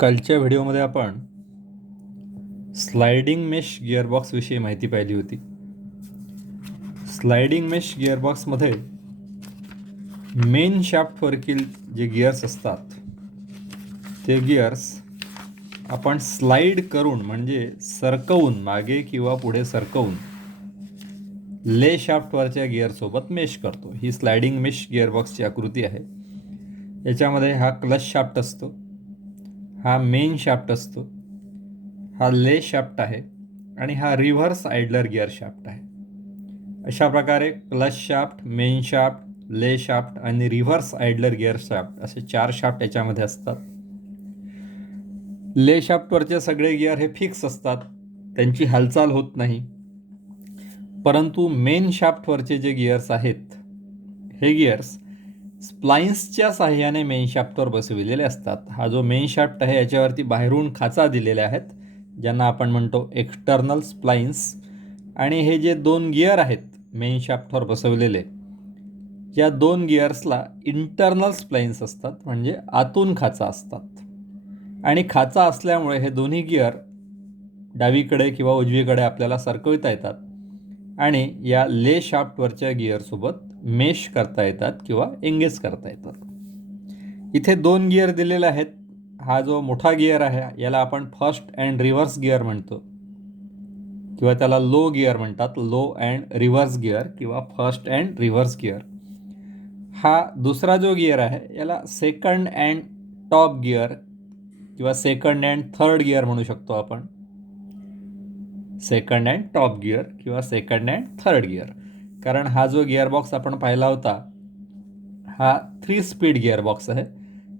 कालच्या व्हिडिओमध्ये आपण स्लायडिंग मेश गिअरबॉक्सविषयी माहिती पाहिली होती. स्लायडिंग मेश गिअरबॉक्समध्ये मेन शाफ्टवरील जे गिअर्स असतात ते गिअर्स आपण स्लाइड करून म्हणजे सरकवून मागे किंवा पुढे सरकवून ले शाफ्टवरच्या गिअरसोबत मेश करतो. ही स्लायडिंग मेश गिअरबॉक्सची आकृती आहे. याच्यामध्ये हा क्लच शाफ्ट असतो, हा मेन शाफ्ट असतो, हा ले शाफ्ट आहे आणि हा रिव्हर्स आयडलर गिअर शाफ्ट आहे. अशा प्रकारे क्लच शाफ्ट, मेन शाफ्ट, ले शाफ्ट आणि रिव्हर्स आयडलर गिअर शाफ्ट असे 4 शाफ्ट याच्यामध्ये असतात. ले शाफ्टवरचे सगळे गिअर हे फिक्स असतात, त्यांची हालचाल होत नाही. परंतु मेन शाफ्टवरचे जे गिअर्स आहेत हे गिअर्स स्प्लाइन्सच्या साहाय्याने मेन शाफ्टवर बसविलेले असतात. हा जो मेन शाफ्ट आहे याच्यावरती बाहेरून खाचा दिलेल्या आहेत, ज्यांना आपण म्हणतो एक्सटर्नल स्प्लाइन्स. आणि हे जे 2 गिअर आहेत मेन शाफ्टवर बसवलेले, या 2 गिअर्सला इंटरनल स्प्लाइन्स असतात, म्हणजे आतून खाचा असतात. आणि खाचा असल्यामुळे हे दोन्ही गिअर डावीकडे किंवा उजवीकडे आपल्याला सरकविता येतात आणि या ले शाफ्टवरच्या गिअरसोबत मेश करता येतात किंवा एंगेज करता येतात. इथे 2 गिअर दिलेले आहेत. हा जो मोठा गिअर आहे याला आपण फर्स्ट अँड रिव्हर्स गिअर म्हणतो किंवा त्याला लो गिअर म्हणतात, लो अँड रिव्हर्स गिअर किंवा फर्स्ट अँड रिव्हर्स गिअर. हा दुसरा जो गिअर आहे याला सेकंड अँड टॉप गिअर किंवा सेकंड अँड थर्ड गिअर म्हणू शकतो आपण. सेकंड अँड टॉप गिअर किंवा सेकंड अँड थर्ड गिअर, कारण हा जो गिअरबॉक्स आपण पाहिला होता हा 3 स्पीड गिअरबॉक्स आहे.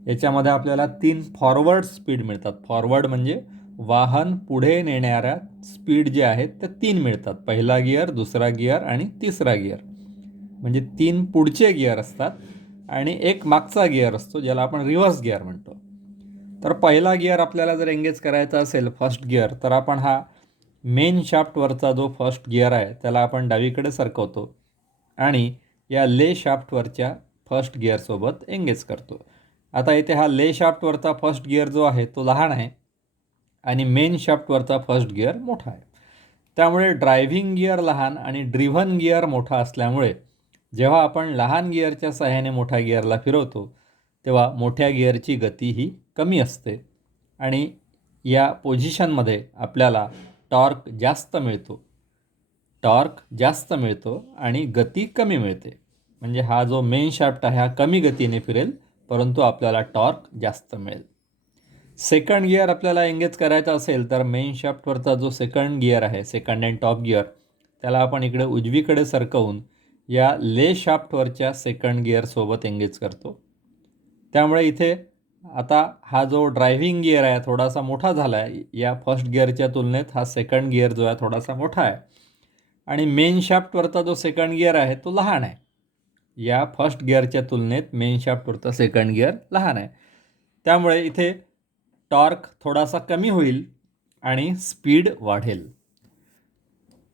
याच्यामध्ये आपल्याला 3 फॉरवर्ड स्पीड मिळतात. फॉरवर्ड म्हणजे वाहन पुढे नेणाऱ्या स्पीड जे आहेत ते 3 मिळतात. पहिला गिअर, दुसरा गिअर आणि तिसरा गिअर, म्हणजे 3 पुढचे गिअर असतात आणि एक मागचा गिअर असतो ज्याला आपण रिव्हर्स गिअर म्हणतो. तर पहिला गिअर आपल्याला जर एंगेज करायचा असेल फर्स्ट गिअर, तर आपण हा मेन शाफ्टवरचा जो फर्स्ट गिअर आहे त्याला आपण डावीकडे सरकवतो आणि या ले शाफ्टवरच्या फर्स्ट गिअरसोबत एंगेज करतो. आता इथे हा ले शाफ्टवरचा फर्स्ट गिअर जो आहे तो लहान आहे आणि मेन शाफ्टवरचा फर्स्ट गिअर मोठा आहे. त्यामुळे ड्रायव्हिंग गिअर लहान आणि ड्रिव्हन गिअर मोठा असल्यामुळे जेव्हा आपण लहान गिअरच्या सहाय्याने मोठ्या गिअरला फिरवतो तेव्हा मोठ्या गिअरची गती ही कमी असते आणि या पोझिशनमध्ये आपल्याला टॉर्क जास्त मिळतो आणि गती कमी मिळते. म्हणजे हा जो मेन शाफ्ट आहे हा कमी गतीने फिरेल, परंतु आपल्याला टॉर्क जास्त मिळेल. सेकंड गिअर आपल्याला एंगेज करायचा असेल तर मेन शाफ्टवरचा जो सेकंड गिअर आहे, सेकंड अँड टॉप गिअर, त्याला आपण इकडे उजवीकडे सरकवून या ले शाफ्टवरच्या सेकंड गिअरसोबत एंगेज करतो. त्यामुळे इथे आता हा जो ड्रायव्हिंग गिअर आहे थोडासा मोठा झाला आहे. या फर्स्ट गिअरच्या तुलनेत हा सेकंड गिअर जो आहे थोडासा मोठा आहे आणि मेन शाफ्टवरचा जो सेकंड गिअर आहे तो लहान आहे. या फर्स्ट गिअरच्या तुलनेत मेन शाफ्टवरचा सेकंड गिअर लहान आहे. त्यामुळे इथे टॉर्क थोडासा कमी होईल आणि स्पीड वाढेल.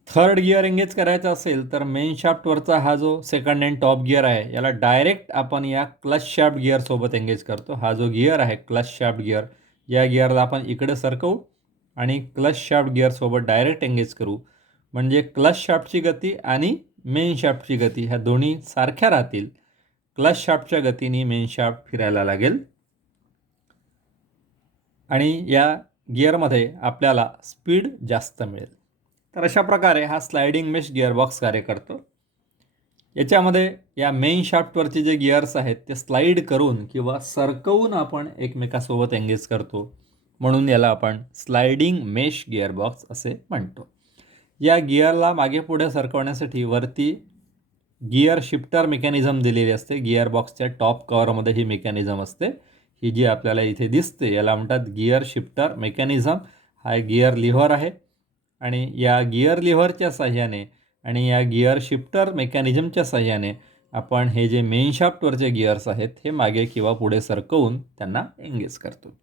थर्ड गिअर एंगेज करायचा असेल तर मेन शाफ्टवरचा हा जो सेकंड अँड टॉप गिअर आहे याला डायरेक्ट आपण या क्लच शाफ्ट गिअरसोबत एंगेज करतो. हा जो गिअर आहे क्लच शाफ्ट गिअर, या गिअरला आपण इकडे सरकवू आणि क्लच शाफ्ट गिअरसोबत डायरेक्ट एंगेज करू. म्हणजे क्लच शाफ्टची गती आणि मेन शाफ्टची गती ह्या दोन्ही सारख्या राहतील. क्लच शाफ्टच्या गतीने मेन शाफ्ट फिरायला लागेल आणि या गिअरमध्ये आपल्याला स्पीड जास्त मिळेल. तर अशा प्रकारे हा स्लायडिंग मेश गिअरबॉक्स कार्य करतो. याच्यामध्ये या मेन शाफ्टवरचे जे गिअर्स आहेत ते स्लाइड करून किंवा सरकवून आपण एकमेकासोबत एंगेज करतो, म्हणून याला आपण स्लायडिंग मेश गिअरबॉक्स असे म्हणतो. या गिअरला मागे पुढे सरकवण्यासाठी वरती गिअर शिफ्टर मेकॅनिझम दिलेली असते. गिअरबॉक्सच्या टॉप कव्हरमध्ये ही मेकॅनिझम असते. ही जी आपल्याला इथे दिसते याला म्हणतात गिअर शिफ्टर मेकॅनिझम. हा गिअर लिव्हर आहे आणि या गिअर लिव्हरच्या साहाय्याने आणि या गिअर शिफ्टर मेकॅनिझमच्या साहाय्याने आपण हे जे मेन शाफ्टवरचे गिअर्स आहेत हे मागे किंवा पुढे सरकवून त्यांना एंगेज करतो.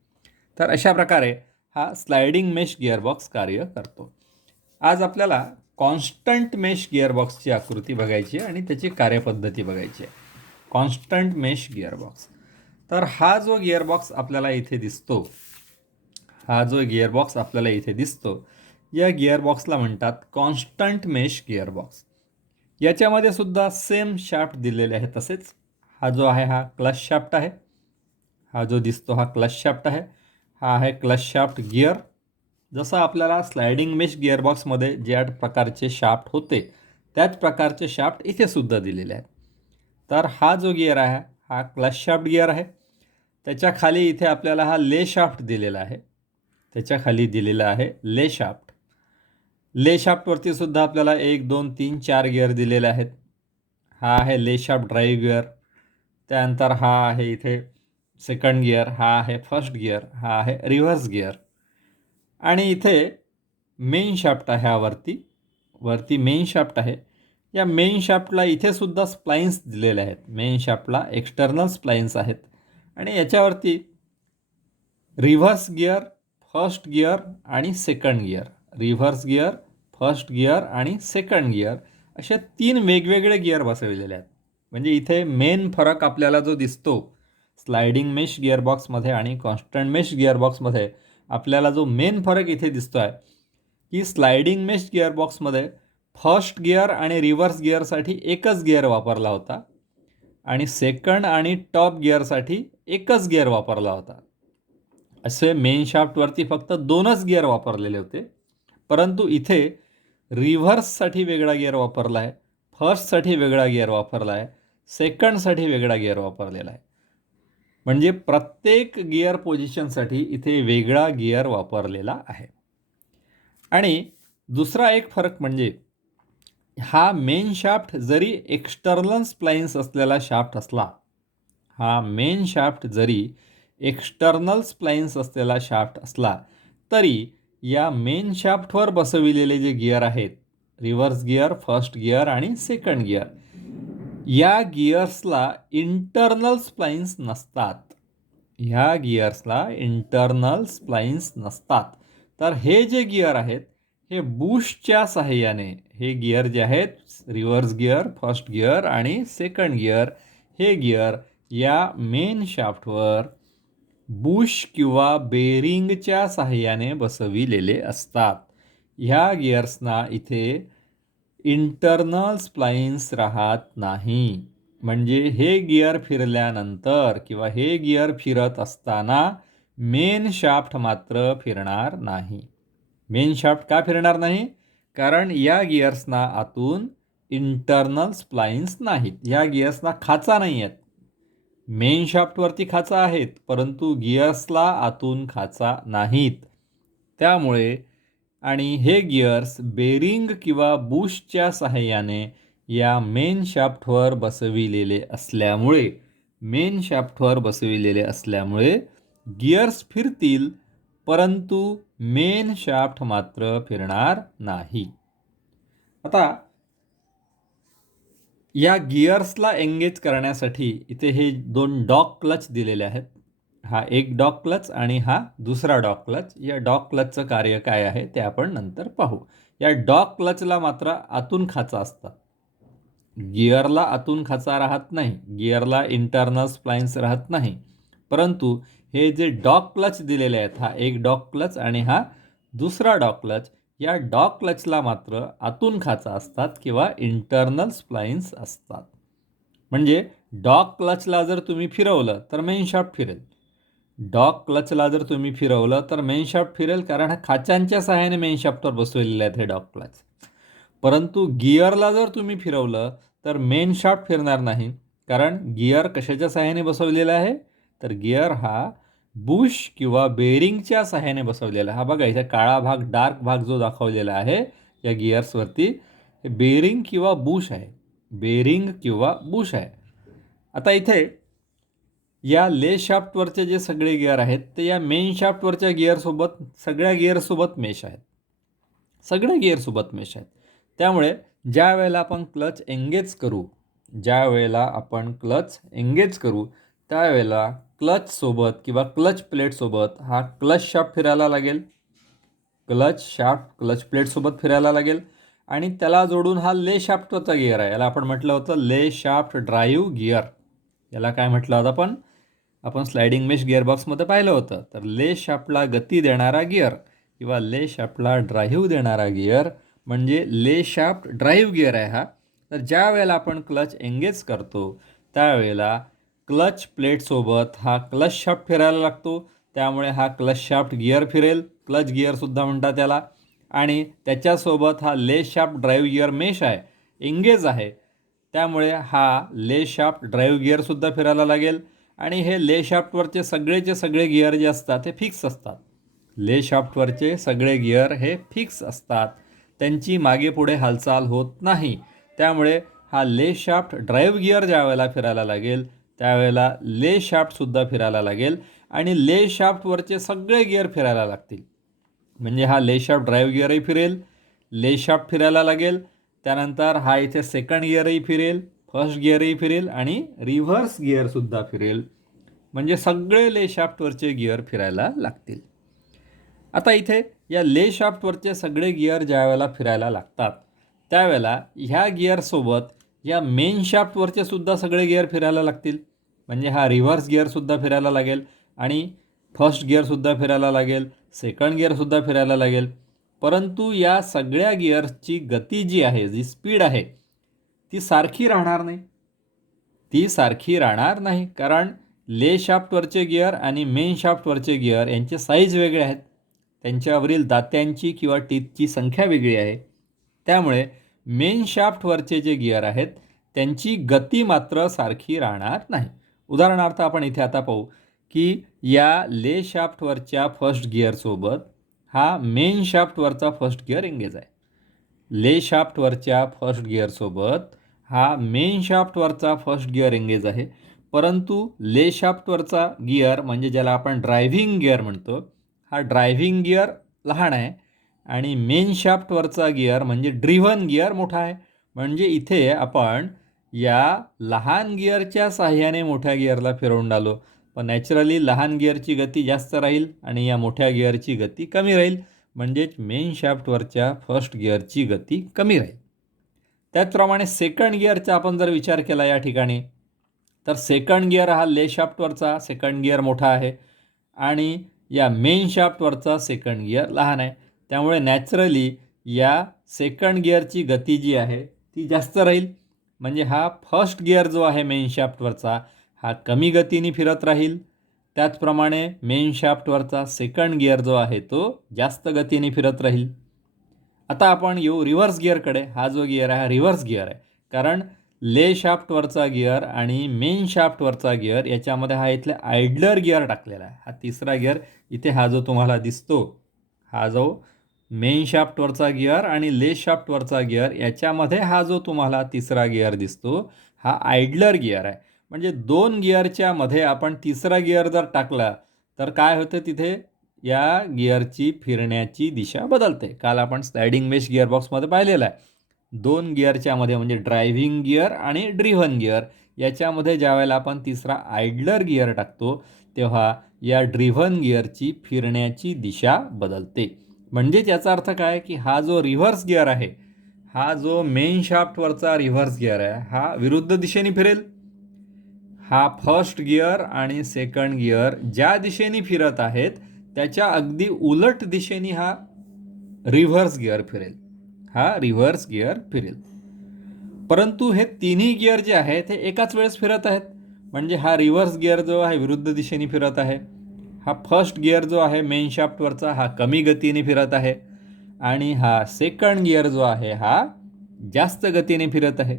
तर अशा प्रकारे हा स्लायडिंग मेश गिअरबॉक्स कार्य करतो. आज आपल्याला कॉन्स्टंट मेश गिअरबॉक्सची आकृती बघायची आहे आणि त्याची कार्यपद्धती बघायची आहे. Constant mesh gearbox. तर हा जो गिअरबॉक्स आपल्याला इथे दिसतो हा जो गिअरबॉक्स आपल्याला इथे दिसतो, या गिअरबॉक्सला म्हणतात कॉन्स्टंट मेश गिअरबॉक्स. याच्यामध्ये सुद्धा सेम शाफ्ट दिलेले आहे. तसेच हा जो आहे हा क्लच शाफ्ट आहे. हा जो दिसतो हा क्लच शाफ्ट आहे. हा आहे क्लच शाफ्ट गिअर. जसं आपल्याला स्लायडिंग मेश गिअरबॉक्समध्ये ज्या प्रकारचे शाफ्ट होते त्याच प्रकारचे शाफ्ट इथे सुद्धा दिलेले आहेत. तर हा जो गिअर आहे हा क्लच शाफ्ट गिअर आहे. त्याच्या खाली इथे आपल्याला हा ले शाफ्ट दिलेला आहे. त्याच्या खाली दिलेला आहे ले शाफ्ट. ले शाफ्टवरती सुद्धा आपल्याला 1 2 3 4 गिअर दिलेले आहेत. हा आहे ले शाफ्ट ड्राईव्ह गिअर. त्यानंतर हा आहे इथे सेकंड गिअर, हा आहे फर्स्ट गिअर, हा आहे रिव्हर्स गिअर. आणि इथे मेन शाफ्ट आहे. हा वरती मेन शाफ्ट आहे. या मेन शाफ्टला इथे सुद्धा स्प्लाइन्स दिलेले आहेत. मेन शाफ्टला एक्सटर्नल स्प्लाइन्स आहेत. आणि याच्यावरती रिव्हर्स गिअर, फर्स्ट गिअर आणि second gear, reverse gear, first gear आणि सेकंड गिअर असे 3 वेगवेगळे गिअर बसवलेले आहेत. म्हणजे इथे मेन फरक आपल्याला जो दिसतो स्लायडिंग मेश गिअरबॉक्समध्ये आणि कॉन्स्टंट मेश गिअरबॉक्समध्ये, आपल्याला जो मेन फरक इथे दिसतो आहे की स्लायडिंग मेश गिअरबॉक्समध्ये फर्स्ट गिअर आणि रिव्हर्स गिअरसाठी एकच गिअर वापरला होता आणि सेकंड आणि टॉप गिअरसाठी एकच गिअर वापरला होता. असे मेन शाफ्टवरती फक्त 2च गिअर वापरलेले होते. परंतु इथे रिव्हर्ससाठी वेगळा गिअर वापरला आहे, फर्स्टसाठी वेगळा गिअर वापरला आहे, सेकंडसाठी वेगळा गिअर वापरलेला आहे. म्हणजे प्रत्येक गिअर पोझिशनसाठी इथे वेगळा गिअर वापरलेला आहे. आणि दुसरा एक फरक म्हणजे हा मेन शाफ्ट जरी एक्सटर्नल स्प्लाइन्स असलेला शाफ्ट असला, हा मेन शाफ्ट जरी एक्सटर्नल स्प्लाइन्स असलेला शाफ्ट असला तरी या मेन शाफ्टवर बसविलेले जे गिअर आहेत, रिव्हर्स गिअर, फर्स्ट गिअर आणि सेकंड गिअर, या गिअर्सला इंटरनल स्प्लाइन्स नसतात. ह्या गिअर्सला इंटरनल स्प्लाइन्स नसतात. तर हे जे गिअर आहेत हे बुशच्या साहाय्याने, हे गिअर जे आहेत रिव्हर्स गिअर, फर्स्ट गिअर आणि सेकंड गिअर, हे गिअर या मेन शाफ्टवर बुश किंवा बेरिंगच्या साहाय्याने बसविलेले असतात. ह्या गिअर्सना इथे इंटरनल स्प्लाइन्स राहत नाही. म्हणजे हे गिअर फिरल्यानंतर किंवा हे गिअर फिरत असताना मेन शाफ्ट मात्र फिरणार नाही. मेन शाफ्ट का फिरणार नाही? कारण या गिअर्सना आतून इंटरनल स्प्लाइन्स नाहीत. या गिअर्सना खाचा नाही आहेत. मेन शाफ्टवरती खाचा आहेत परंतु गिअर्सला आतून खाचा नाहीत. त्यामुळे आणि हे गिअर्स बेरिंग किंवा बुशच्या साहाय्याने या मेन शाफ्टवर बसविलेले असल्यामुळे गिअर्स फिरतील परंतु मेन शाफ्ट मात्र फिरणार नाही. आता या गिअर्सला एंगेज करण्यासाठी इथे हे 2 डॉग क्लच दिलेले आहेत. हा एक डॉग क्लच आणि हा दुसरा डॉग क्लच. या डॉग क्लचचं कार्य काय आहे ते आपण नंतर पाहू. या डॉग क्लचला मात्र आतून खाचा असतात. गिअरला आतून खाचा राहत नाही, गिअरला इंटरनल स्प्लाइन्स राहत नाही. परंतु हे जे डॉग क्लच दिलेले आहेत, हा एक डॉग क्लच आणि हा दुसरा डॉग क्लच, या डॉग क्लचला मात्र आतून खाचा असतात किंवा इंटरनल स्प्लाइन्स असतात. म्हणजे डॉग क्लचला जर तुम्ही फिरवलं तर मेन शाफ्ट फिरेल. डॉग क्लचला जर तुम्ही फिरवलं तर मेन शाफ्ट फिरेल, कारण हा खाचांच्या सहाय्याने मेन शाफ्टवर बसवलेले आहेत हे डॉग क्लच. परंतु गिअरला जर तुम्ही फिरवलं तर मेन शाफ्ट फिरणार नाही, कारण गिअर कशाच्या सहाय्याने बसवलेला आहे? तर गिअर हा बुश किंवा बेरिंगच्या सहाय्याने बसवलेला. हा बघा इथे काळा भाग, डार्क भाग जो दाखवलेला आहे या गिअर्सवरती, हे बेरिंग किंवा बुश आहे. बेरिंग किंवा बुश आहे. आता इथे या ले शाफ्टवरचे जे सगळे गिअर आहेत ते या मेन शाफ्टवरच्या गिअरसोबत, सगळ्या गिअरसोबत मेश आहेत. सगळ्या गिअरसोबत मेश आहेत. त्यामुळे ज्या वेळेला आपण क्लच एंगेज करू त्यावेळेला क्लचसोबत किंवा क्लच प्लेटसोबत हा क्लच शाफ्ट फिरायला लागेल. क्लच प्लेटसोबत फिरायला लागेल आणि त्याला जोडून हा ले शाफ्टवरचा गिअर आहे. याला आपण म्हटलं होतं ले शाफ्ट ड्राईव्ह गिअर. याला काय म्हटलं होतं आपण? आपण स्लायडिंग मेश गिअरबॉक्समध्ये पाहिलं होतं. तर ले शाफ्टला गती देणारा गिअर किंवा ले शाफ्टला ड्राईव्ह देणारा गिअर म्हणजे ले शाफ्ट ड्राईव्ह गिअर आहे हा. तर ज्या वेळेला आपण क्लच एंगेज करतो त्यावेळेला क्लच प्लेटसोबत हा क्लच शाफ्ट फिरायला लागतो. त्यामुळे हा क्लच शाफ्ट गिअर फिरेल, क्लच गिअरसुद्धा म्हणतात त्याला. आणि त्याच्यासोबत हा ले शाफ्ट ड्राईव्ह गिअर मेश आहे, एंगेज आहे. त्यामुळे हा ले शाफ्ट ड्राईव्ह गिअरसुद्धा फिरायला लागेल. आणि हे ले शाफ्टवरचे सगळेचे सगळे गिअर जे असतात ते फिक्स असतात. ले शाफ्टवरचे सगळे गिअर हे फिक्स असतात, त्यांची मागे पुढे हालचाल होत नाही. त्यामुळे हा ले शाफ्ट ड्राईव्ह गिअर ज्या वेळेला फिरायला लागेल त्यावेळेला ले शाफ्टसुद्धा फिरायला लागेल आणि ले शाफ्टवरचे सगळे गिअर फिरायला लागतील. म्हणजे हा ले शाफ्ट ड्राईव्ह गिअरही फिरेल, ले शाफ्ट फिरायला लागेल, त्यानंतर हा इथे सेकंड गिअरही फिरेल, फर्स्ट गिअरही फिरेल आणि रिव्हर्स गिअरसुद्धा फिरेल. म्हणजे सगळे ले शाफ्टवरचे गिअर फिरायला लागतील. आता इथे या ले शाफ्टवरचे सगळे गिअर ज्या वेळेला फिरायला लागतात त्यावेळेला ह्या गिअरसोबत या मेन शाफ्टवरचे सुद्धा सगळे गिअर फिरायला लागतील. म्हणजे हा रिव्हर्स गिअरसुद्धा फिरायला लागेल आणि फर्स्ट गिअरसुद्धा फिरायला लागेल, सेकंड गिअरसुद्धा फिरायला लागेल. परंतु या सगळ्या गिअर्सची गती जी आहे, जी स्पीड आहे, ती सारखी राहणार नाही. ती सारखी राहणार नाही कारण ले शाफ्टवरचे गिअर आणि मेन शाफ्टवरचे गिअर यांचे साईज वेगळे आहेत, त्यांच्यावरील दात्यांची किंवा टीथची संख्या वेगळी आहे. त्यामुळे मेन शाफ्टवरचे जे गिअर आहेत त्यांची गती मात्र सारखी राहणार नाही. उदाहरणार्थ आपण इथे आता पाहू की या ले शाफ्टवरच्या फर्स्ट गिअरसोबत हा मेन शाफ्टवरचा फर्स्ट गिअर एंगेज आहे. ले शाफ्टवरच्या फर्स्ट गिअरसोबत हा मेन शाफ्टवरचा फर्स्ट गिअर एंगेज आहे. परंतु ले शाफ्टवरचा गिअर म्हणजे ज्याला आपण ड्रायव्हिंग गिअर म्हणतो, हा ड्रायव्हिंग गिअर लहान आहे आणि मेन शाफ्टवरचा गिअर म्हणजे ड्रिव्हन गिअर मोठा आहे. म्हणजे इथे आपण या लहान गिअरच्या साहाय्याने मोठ्या गिअरला फिरवून आलो. पण नॅचरली लहान गिअरची गती जास्त राहील आणि या मोठ्या गिअरची गती कमी राहील. म्हणजेच मेन शाफ्टवरच्या फर्स्ट गिअरची गती कमी राहील. त्याचप्रमाणे सेकंड गिअरचा आपण जर विचार केला या ठिकाणी तर सेकंड गिअर हा ले शाफ्टवरचा सेकंड गिअर मोठा आहे आणि या मेन शाफ्टवरचा सेकंड गिअर लहान आहे. त्यामुळे नॅचरली या सेकंड गिअरची गती जी आहे ती जास्त राहील. म्हणजे हा फर्स्ट गिअर जो आहे मेन शाफ्टवरचा हा कमी गतीने फिरत राहील. त्याचप्रमाणे मेन शाफ्टवरचा सेकंड गिअर जो आहे तो जास्त गतीने फिरत राहील. आता आपण येऊ रिव्हर्स गिअरकडे. हा जो गिअर आहे हा रिव्हर्स गिअर आहे कारण ले शाफ्टवरचा गिअर आणि मेन शाफ्टवरचा गिअर याच्यामध्ये हा इथले आयडलर गिअर टाकलेला आहे. हा तिसरा गिअर इथे हा जो तुम्हाला दिसतो, हा जो मेन शाफ्टवरचा गिअर आणि ले शाफ्टवरचा गिअर याच्यामध्ये हा जो तुम्हाला तिसरा गिअर दिसतो हा आयडलर गिअर आहे. म्हणजे दोन गिअरच्या मध्ये आपण तिसरा गिअर जर टाकला तर काय होतं, तिथे या गिअरची फिरण्याची दिशा बदलते. काल आपण स्लायडिंग मेश गिअरबॉक्समध्ये पाहिलेलं आहे. दोन गिअरच्या मध्ये म्हणजे ड्रायव्हिंग गिअर आणि ड्रिव्हन गिअर याच्यामध्ये ज्यावेळेला आपण तिसरा आयडलर गिअर टाकतो तेव्हा या ड्रिव्हन गिअरची फिरण्याची दिशा बदलते. म्हणजेच याचा अर्थ काय की हा जो रिव्हर्स गिअर आहे, हा जो मेन शाफ्टवरचा रिव्हर्स गिअर आहे हा विरुद्ध दिशेने फिरेल. हा फर्स्ट गिअर आणि सेकंड गिअर ज्या दिशेने फिरत आहेत त्याच्या अगदी उलट दिशेने हा रिव्हर्स गिअर फिरेल. हा रिव्हर्स गिअर फिरेल. परंतु हे तिन्ही गिअर जे आहेत ते एकाच वेळेस फिरत आहेत. म्हणजे हा रिव्हर्स गिअर जो आहे विरुद्ध दिशेने फिरत आहे. हा फर्स्ट गिअर जो आहे मेन शाफ्टवरचा हा कमी गतीने फिरत आहे आणि हा सेकंड गिअर जो आहे हा जास्त गतीने फिरत आहे.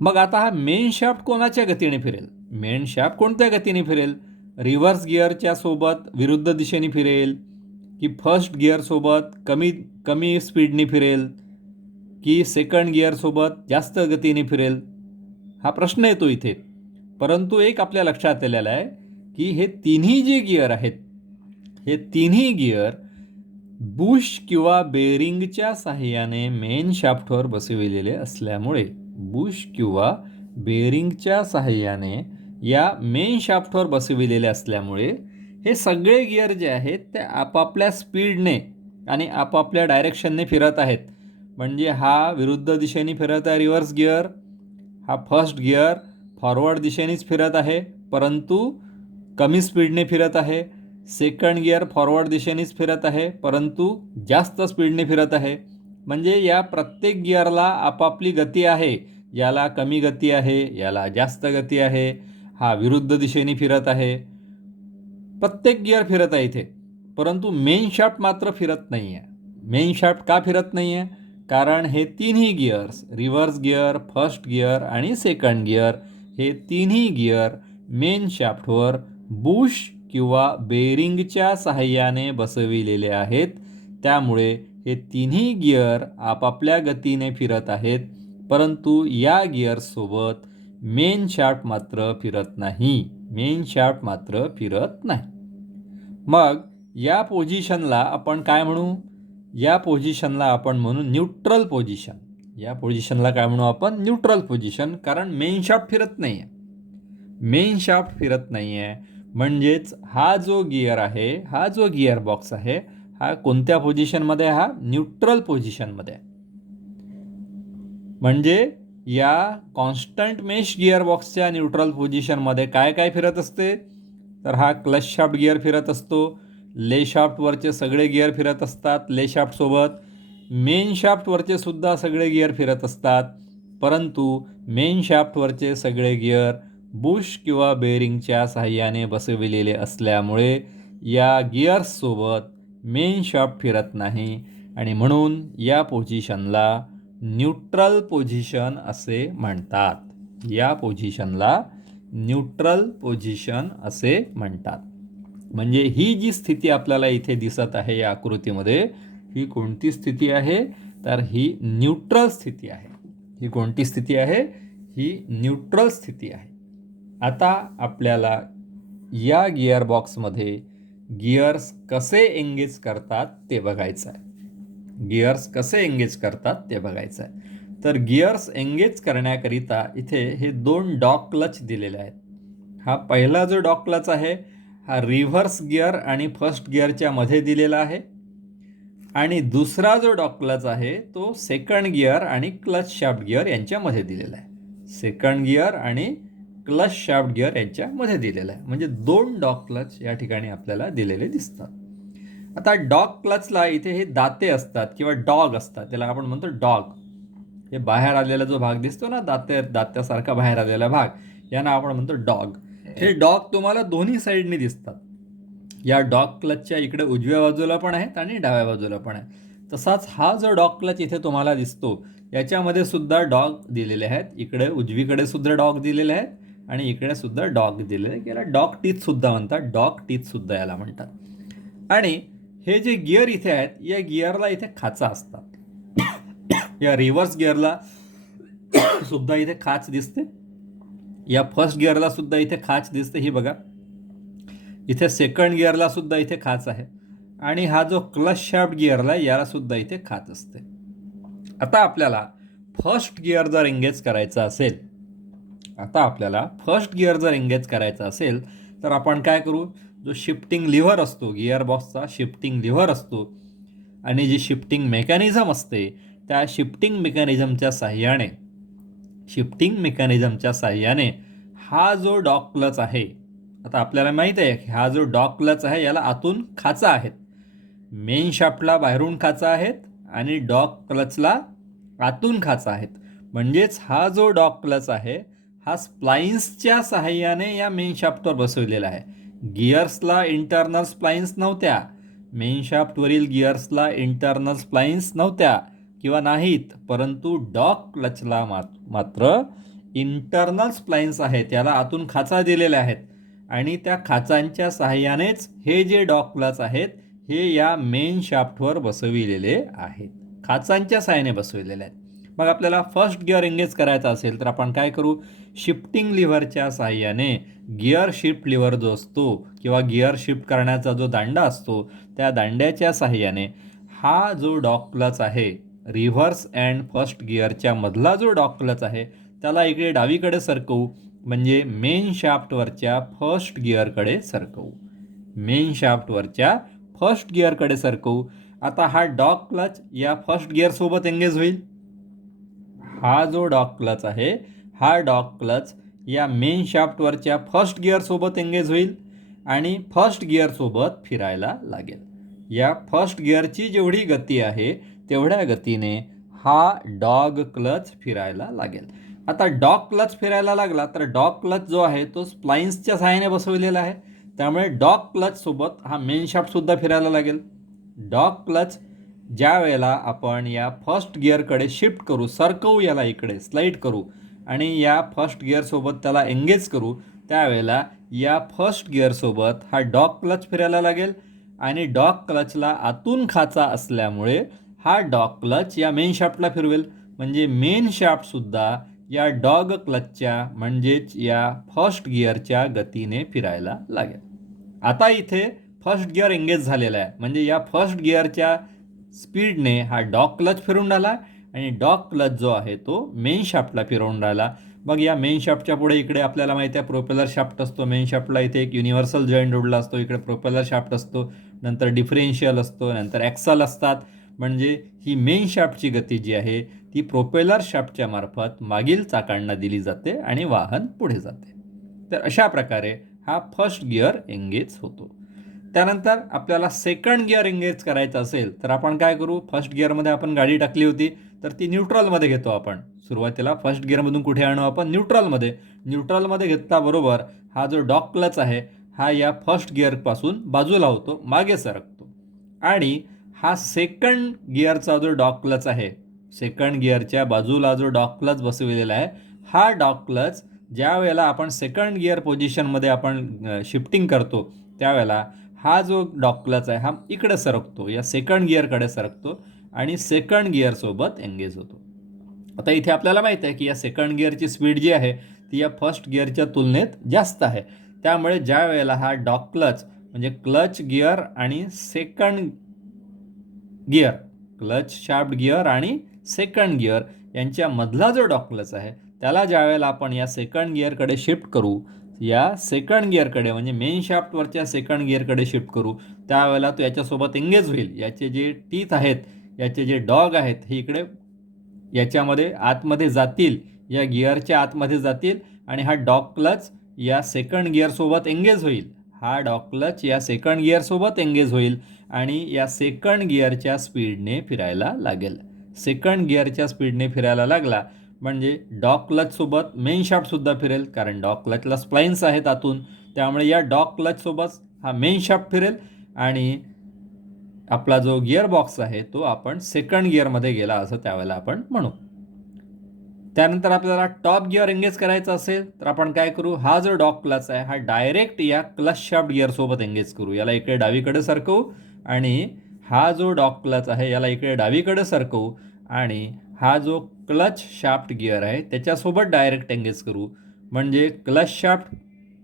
मग आता हा मेन शाफ्ट कोणाच्या गतीने फिरेल? मेन शाफ्ट कोणत्या गतीने फिरेल? रिव्हर्स गिअरच्या सोबत विरुद्ध दिशेने फिरेल की फर्स्ट गिअरसोबत कमी कमी स्पीडने फिरेल की सेकंड गिअरसोबत जास्त गतीने फिरेल? हा प्रश्न येतो इथे. परंतु एक आपल्या लक्षात आलेलं आहे की हे तिन्ही जे गिअर आहेत हे तिन्ही गिअर बुश किंवा बेरिंगच्या साहाय्याने मेन शाफ्टवर बसविलेले असल्यामुळे बुश किंवा बेरिंगच्या साहाय्याने या मेन शाफ्टवर बसविलेले असल्यामुळे हे सगळे गिअर जे आहेत ते आपापल्या स्पीडने आणि आपापल्या डायरेक्शनने फिरत आहेत. म्हणजे हा विरुद्ध दिशेने फिरत आहे रिव्हर्स गिअर, हा फर्स्ट गिअर फॉरवर्ड दिशेनेच फिरत आहे परंतु कमी स्पीडने फिरत आहे. सेकंड गिअर फॉरवर्ड दिशेनेच फिरत आहे, परंतु जास्त स्पीडने फिरत आहे. म्हणजे या प्रत्येक गिअरला आपापली गती आहे. याला कमी गती आहे, याला जास्त गती आहे, हा विरुद्ध दिशेने फिरत आहे. प्रत्येक गिअर फिरत आहे इथे, परंतु मेन शाफ्ट मात्र फिरत नाही आहे. मेन शाफ्ट का फिरत नाही आहे? कारण हे तिन्ही gears, reverse gear, first gear आणि सेकंड गिअर, हे तिन्ही गिअर मेन शाफ्टवर बुश किंवा बेरिंगच्या सहाय्याने बसविलेले आहेत. त्यामुळे हे तिन्ही गिअर आपापल्या गतीने फिरत आहेत, परंतु या गिअर्ससोबत मेन शाफ्ट मात्र फिरत नाही. मेन शाफ्ट मात्र फिरत नाही. मग या पोझिशनला आपण काय म्हणू? या पोझिशनला आपण म्हणू न्यूट्रल पोझिशन. या पोझिशनला काय म्हणू आपण? Neutral position. कारण मेन शाफ्ट फिरत नाही आहे. मेन शाफ्ट फिरत नाही आहे म्हणजेच हा जो गिअर आहे, हा जो गिअर बॉक्स आहे, हा कोणत्या पोझिशनमध्ये? हा न्यूट्रल पोझिशनमध्ये. म्हणजे या कॉन्स्टंट मेश गिअर बॉक्सच्या न्यूट्रल पोझिशनमध्ये काय काय फिरत असते? तर हा क्लच शाफ्ट गिअर फिरत असतो, ले शाफ्टवरचे सगळे गिअर फिरत असतात ले शाफ्टसोबत, मेन शाफ्टवरचे सुद्धा सगळे गिअर फिरत असतात, परंतु मेन शाफ्टवरचे सगळे गिअर बुश किंवा बेरिंगच्या सहाय्याने बसविलेले असल्यामुळे या गिअर्ससोबत मेन शाफ्ट फिरत नाही आणि म्हणून या पोझिशनला न्यूट्रल पोझिशन असे म्हणतात. या पोझिशनला न्यूट्रल पोझिशन असे म्हणतात. म्हणजे ही जी स्थिती आपल्याला इथे दिसत आहे या आकृतीमध्ये, ही कोणती स्थिती आहे? तर ही न्यूट्रल स्थिती आहे. ही कोणती स्थिती आहे? ही न्यूट्रल स्थिती आहे. आता आपल्याला या गिअर बॉक्समध्ये गिअर्स कसे एंगेज करतात ते बघायचं आहे. गिअर्स कसे एंगेज करतात ते बघायचं आहे. तर गिअर्स एंगेज करण्याकरिता इथे हे 2 डॉग क्लच दिलेले आहेत. हा पहिला जो डॉग क्लच आहे हा रिव्हर्स गिअर आणि फर्स्ट गिअरच्या मध्ये दिलेला आहे आणि दुसरा जो डॉग क्लच आहे तो सेकंड गिअर आणि क्लच शाफ्ट गिअर यांच्यामध्ये दिलेला आहे. सेकंड गिअर आणि क्लच शाफ्ट गिअर यांच्यामध्ये दिलेला आहे. म्हणजे 2 डॉग क्लच या ठिकाणी आपल्याला दिलेले दिसतात. आता डॉग क्लचला इथे हे दाते असतात किंवा डॉग असतात, त्याला आपण म्हणतो डॉग. हे बाहेर आलेला जो भाग दिसतो ना, दात्यासारखा बाहेर आलेला भाग, यांना आपण म्हणतो डॉग. हे डॉग तुम्हाला दोन्ही साईडने दिसतात. या डॉग क्लचच्या इकडे उजव्या बाजूला पण आहेत आणि डाव्या बाजूला पण आहे. तसाच हा जो डॉग क्लच इथे तुम्हाला दिसतो याच्यामध्ये सुद्धा डॉग दिलेले आहेत. इकडे उजवीकडे सुद्धा डॉग दिलेले आहेत आणि इकडे सुद्धा डॉग दिलेले आहेत. याला डॉग टीथ सुद्धा म्हणतात. डॉग टीथ सुद्धा याला म्हणतात. आणि हे जे गिअर इथे आहेत, या गिअरला इथे खाचा असतात. या रिव्हर्स गिअरला सुद्धा इथे खाच दिसते. या फर्स्ट गिअरला सुद्धा इथे खाच दिसते. ही बघा, इथे सेकंड गिअरला सुद्धा इथे खाच आहे आणि हा जो क्लच शाफ्ट गिअरला याला सुद्धा इथे खाच असते. आता आपल्याला फर्स्ट गिअर जर एंगेज करायचा असेल, तर आपण काय करू? जो शिफ्टिंग लिव्हर असतो, गिअर बॉक्सचा शिफ्टिंग लिव्हर असतो आणि जी शिफ्टिंग मेकॅनिझम असते, त्या शिफ्टिंग मेकॅनिझमच्या साह्याने हा जो डॉग क्लच आहे, आता आपल्याला माहीत आहे की हा जो डॉग क्लच आहे याला आतून खाचा आहेत. मेन शाफ्टला बाहेरून खाचा आहेत आणि डॉग क्लचला आतून खाचा आहेत. म्हणजेच हा जो डॉग क्लच आहे हा स्प्लाइन्सच्या सहाय्याने या मेन शाफ्टवर बसवलेला आहे. गिअर्सला इंटरनल स्प्लाइन्स नव्हत्या. मेन शाफ्टवरील गिअर्सला इंटरनल स्प्लाइन्स नव्हत्या किंवा नाहीत, परंतु डॉग क्लचला मात्र इंटरनल स्प्लाइन्स आहेत. त्याला आतून खाचा दिलेल्या आहेत आणि त्या खाचांच्या सहाय्यानेच हे जे डॉग क्लच आहेत हे या मेन शाफ्टवर बसविलेले आहेत. खाचांच्या सहाय्याने बसविलेले आहेत. मग आपल्याला फर्स्ट गिअर एंगेज करायचा असेल तर आपण काय करू? शिफ्टिंग लिव्हरच्या सहाय्याने गिअर शिफ्ट लिव्हर जो असतो किंवा गिअर शिफ्ट करण्याचा जो दांडा असतो, त्या दांड्याच्या सहाय्याने हा जो डॉग क्लच आहे, रिव्हर्स अँड फर्स्ट गिअरच्या मधला जो डॉग क्लच आहे, त्याला इकडे डावीकडे सरकवू. म्हणजे मेन शाफ्टवरच्या फर्स्ट गिअरकडे सरकवू. आता हा डॉग क्लच या फर्स्ट गिअरसोबत एंगेज होईल. हा जो डॉग क्लच आहे, हा डॉग क्लच या मेन शाफ्टवरच्या फर्स्ट गिअरसोबत एंगेज होईल आणि फर्स्ट गिअरसोबत फिरायला लागेल. या फर्स्ट गिअरची जेवढी गती आहे तेवढ्या गतीने हा डॉग क्लच फिरायला लागेल. आता डॉग क्लच फिरायला लागला तर डॉग क्लच जो आहे तो स्प्लाइन्सच्या सहाय्याने बसवलेला आहे, त्यामुळे डॉग क्लचसोबत हा मेन शाफ्टसुद्धा फिरायला लागेल. डॉग क्लच ज्या वेळेला आपण या फर्स्ट गिअरकडे शिफ्ट करू, सरकवू, याला इकडे स्लाईड करू आणि या फर्स्ट गिअरसोबत त्याला एंगेज करू, त्यावेळेला या फर्स्ट गिअरसोबत हा डॉग क्लच फिरायला लागेल आणि डॉग क्लचला आतून खाचा असल्यामुळे हा डॉग क्लच या मेन शाफ्टला फिरवेल. म्हणजे मेन शाफ्टसुद्धा या डॉग क्लचच्या म्हणजेच या फर्स्ट गिअरच्या गतीने फिरायला लागेल. आता इथे फर्स्ट गिअर एंगेज झालेला आहे, म्हणजे या फर्स्ट गिअरच्या स्पीडने हा डॉग क्लच फिरून राहिला आणि डॉग क्लच जो आहे तो मेन शाफ्टला फिरवून राहिला. मग या मेन शाफ्टच्या पुढे इकडे आपल्याला माहिती आहे प्रोपेलर शाफ्ट असतो. मेन शाफ्टला इथे एक युनिव्हर्सल जॉईंट जोडला असतो, इकडे प्रोपेलर शाफ्ट असतो, नंतर डिफरेन्शियल असतो, नंतर ॲक्सल असतात. म्हणजे ही मेन शाफ्टची गती जी आहे ती प्रोपेलर शाफ्टच्या मार्फत मागील चाकांना दिली जाते आणि वाहन पुढे जाते. तर अशा प्रकारे हा फर्स्ट गिअर एंगेज होतो. त्यानंतर आपल्याला सेकंड गिअर एंगेज करायचं असेल तर आपण काय करू, फर्स्ट गिअरमध्ये आपण गाडी टाकली होती तर ती न्यूट्रलमध्ये घेतो आपण. सुरुवातीला फर्स्ट गिअरमधून कुठे आणू आपण, न्यूट्रलमध्ये घेतल्याबरोबर हा जो डॉग क्लच आहे हा या फर्स्ट गिअरपासून बाजूला होतो, मागे सरकतो आणि हा सेकंड गिअरचा जो डॉग क्लच आहे, सेकंड गिअरच्या बाजूला जो डॉग क्लच बसवलेला आहे, हा डॉग क्लच ज्या वेळेला आपण सेकंड गिअर पोझिशनमध्ये आपण शिफ्टिंग करतो त्यावेळेला हा जो डॉग क्लच आहे हा इकडे सरकतो, या सेकंड गिअरकडे सरकतो आणि सेकंड गिअरसोबत एंगेज होतो. आता इथे आपल्याला माहिती आहे की या सेकंड गिअरची स्पीड जी आहे ती या फर्स्ट गिअरच्या तुलनेत जास्त आहे. त्यामुळे ज्या वेळेला हा डॉग क्लच म्हणजे क्लच गिअर आणि second gear, clutch shaft gear आणि सेकंड गिअर यांच्यामधला जो डॉग क्लच आहे त्याला ज्या वेळेला आपण या सेकंड गिअरकडे शिफ्ट करू, या सेकंड गिअरकडे म्हणजे मेन शाफ्टवरच्या सेकंड गिअरकडे शिफ्ट करू, त्यावेळेला तो याच्यासोबत एंगेज होईल. याचे जे टीथ आहेत, याचे जे डॉग आहेत हे इकडे याच्यामध्ये आतमध्ये जातील, या गिअरच्या आतमध्ये जातील आणि हा डॉग क्लच या सेकंड गिअरसोबत एंगेज होईल. हा डॉग क्लच या सेकंड गिअरसोबत एंगेज होईल आणि या सेकंड गिअरच्या स्पीडने फिरायला लागेल. सेकंड गिअरच्या स्पीडने फिरायला लागला म्हणजे डॉग क्लचसोबत मेन शाफ्टसुद्धा फिरेल, कारण डॉग क्लचला स्प्लाइन्स आहेत आतून, त्यामुळे या डॉग क्लचसोबत हा मेन शाफ्ट फिरेल आणि आपला जो गिअर बॉक्स आहे तो आपण सेकंड गिअरमध्ये गेला असं त्यावेळेला आपण म्हणू. त्यानंतर आपल्याला टॉप गिअर एंगेज करायचा असेल तर आपण काय करू, हा जो डॉग क्लच आहे हा डायरेक्ट या क्लच शाफ्ट गिअरसोबत एंगेज करू. याला इकडे डावीकडे सरकवू आणि हा जो डॉग क्लच आहे याला इकडे डावीकडे सरकवू आणि हा जो क्लच शाफ्ट गिअर आहे त्याच्यासोबत डायरेक्ट एंगेज करू. म्हणजे क्लच शाफ्ट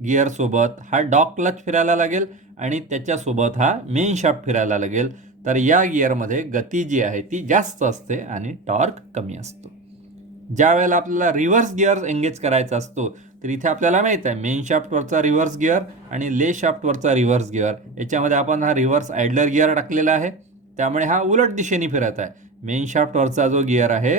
गिअरसोबत हा डॉग क्लच फिरायला लागेल आणि त्याच्यासोबत हा मेन शाफ्ट फिरायला लागेल. तर या गिअरमध्ये गती जी आहे ती जास्त असते आणि टॉर्क कमी असतो. ज्या वेळेला आपल्याला रिव्हर्स गिअर एंगेज करायचा असतो तर इथे आपल्याला माहीत आहे मेन शाफ्टवरचा रिव्हर्स गिअर आणि ले शाफ्टवरचा रिव्हर्स गिअर, याच्यामध्ये आपण हा रिव्हर्स आयडलर गिअर टाकलेला आहे, त्यामुळे हा उलट दिशेने फिरत आहे. मेन शाफ्टवरचा जो गिअर आहे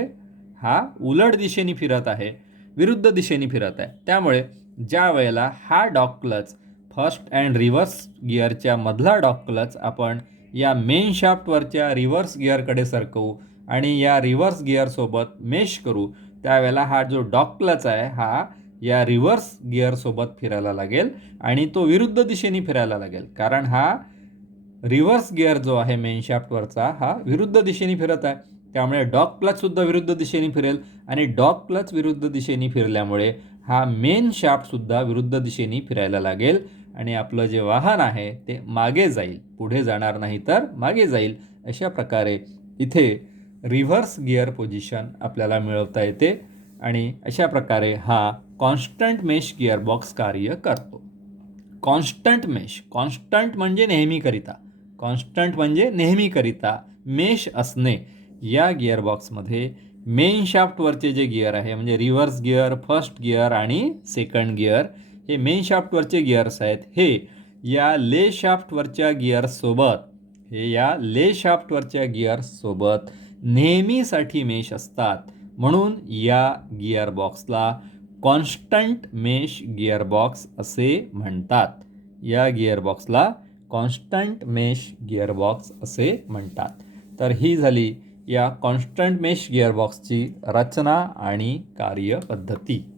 हा उलट दिशेने फिरत आहे, विरुद्ध दिशेने फिरत आहे. त्यामुळे ज्या वेळेला हा dog clutch first and reverse गिअरच्या मधला डॉग क्लच आपण या मेन शाफ्टवरच्या रिव्हर्स गिअरकडे सरकवू आणि या रिव्हर्स गिअरसोबत मेश करू, त्यावेळेला हा जो डॉग क्लच आहे हा या रिव्हर्स गिअरसोबत फिरायला लागेल आणि तो विरुद्ध दिशेने फिरायला लागेल, कारण हा रिव्हर्स गिअर जो आहे मेन शाफ्टवरचा हा विरुद्ध दिशेने फिरत आहे. त्यामुळे डॉग क्लचसुद्धा विरुद्ध दिशेने फिरेल आणि डॉग क्लच विरुद्ध दिशेने फिरल्यामुळे हा मेन शाफ्टसुद्धा विरुद्ध दिशेने फिरायला लागेल आणि आपलं जे वाहन आहे ते मागे जाईल, पुढे जाणार नाही तर मागे जाईल. अशा प्रकारे इथे रिव्हर्स गिअर पोझिशन आपल्याला मिळवता येते आणि अशा प्रकारे हा कॉन्स्टंट मेश गिअरबॉक्स कार्य करतो. कॉन्स्टंट मेश, कॉन्स्टंट म्हणजे नेहमीकरिता, कॉन्स्टंट म्हणजे नेहमीकरिता मेश असणे. या गिअरबॉक्समध्ये मेन शाफ्टवरचे जे गिअर आहे म्हणजे रिव्हर्स गिअर, फर्स्ट गिअर आणि सेकंड गिअर, हे मेन शाफ्टवरचे गिअर्स आहेत, हे या ले शाफ्टवरच्या गिअर्ससोबत, हे या ले शाफ्टवरच्या गिअर्ससोबत नेहमीसाठी मेश असतात. म्हणून या गिअरबॉक्सला कॉन्स्टंट मेश गिअरबॉक्स असे म्हणतात. या गिअरबॉक्सला कॉन्स्टंट मेश गिअरबॉक्स असे म्हणतात. तर ही झाली या कॉन्स्टंट मेश गिअरबॉक्सची रचना आणि कार्यपद्धती.